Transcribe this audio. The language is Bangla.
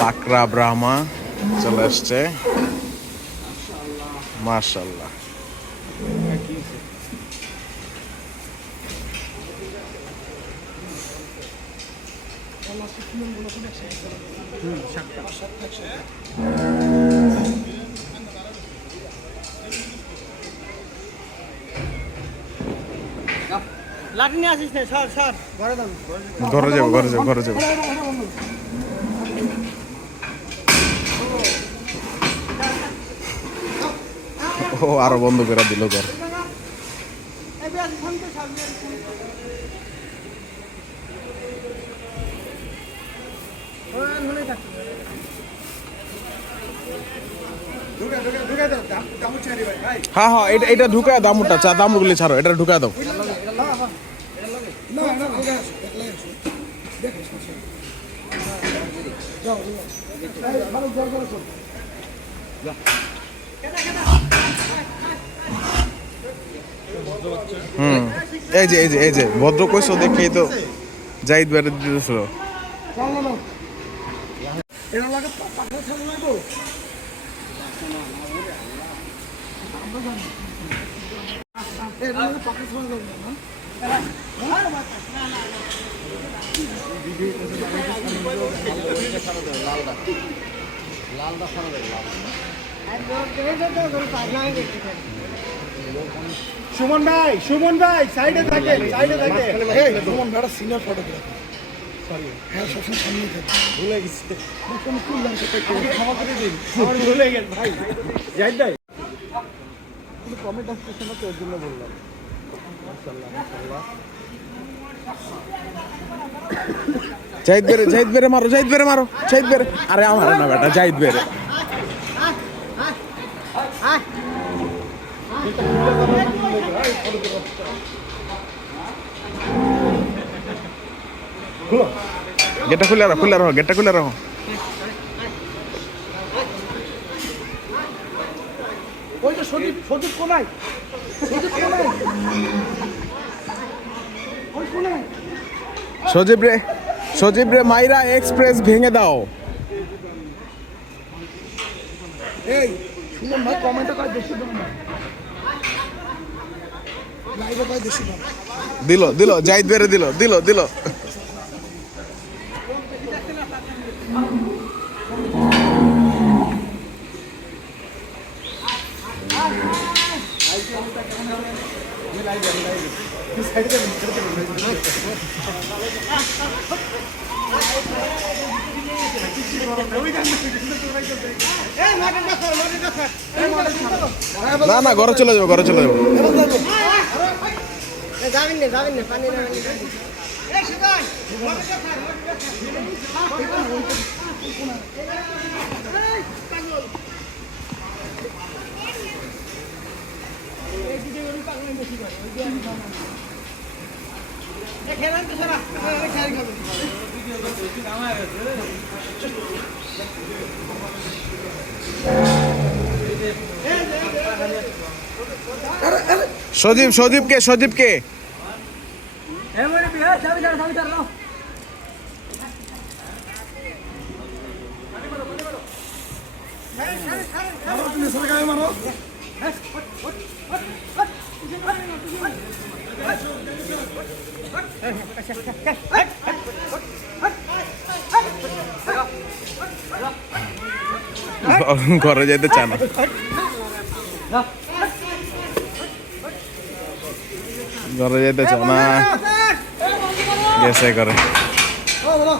পাকড়া ব্রাহ্মা চলে আসছে। মার্শাল্লাহ ঘরে যাব ঘরে যাব ঘরে যাব। ও আরও বন্ধ করে দিল ঘর হ্যাঁ হ্যাঁ এটা এটা ঢুকায় দামটা চা দামগুলি ছাড়ো এটা ঢুকায় দাও হুম এই যে এই যে এই যে ভদ্র কইছো দেখেই তো জাহিদ বেড়ে দিতেছিল এটা লাগে সুমন ভাই সুমন ভাই সাইডে থাকে সাইডে থাকে সুমন ভাই সিনিয়র ফটোগ্রাফার হ্যাঁ সবসময় সামনে থাকে। ভুলে গেছি। ভুল না। আমাকে ক্ষমা করে দিন। আমার ভুলে গেছে। ভাই যাই ভাই। কিন্তু কমেন্ট আসতেছে না তো এর জন্য বললাম। মাশাআল্লাহ মাশাআল্লাহ। জাহিদ বেড়ে জাহিদ বেড়ে মারো জাহিদ বেড়ে মারো জাহিদ বেড়ে আরে আমার না বেটা জাহিদ বেড়ে গেটটা খুলে রাখো খুলে রাখো গেটটা খুলে রাখো। ওই যে সজীব সজীব কোনায়? সজীব কোনায়? ওই কোনায়? সজীব রে সজীব রে মাইরা এক্সপ্রেস ভেঙে দাও। এই সুমন ভাই কমেন্টে কয় বেশি দাম দিল দিল জাহিদ বেড়ে দিল দিল দিল। না না ঘরে চলে যাব ঘরে চলে যাব। যাবেন না যাবেন না পানি যাবেন সজীব সজীবকে সজীবকে ঘরে যেতে চান ঘরে যেতে চান না গেছে করে ও বলো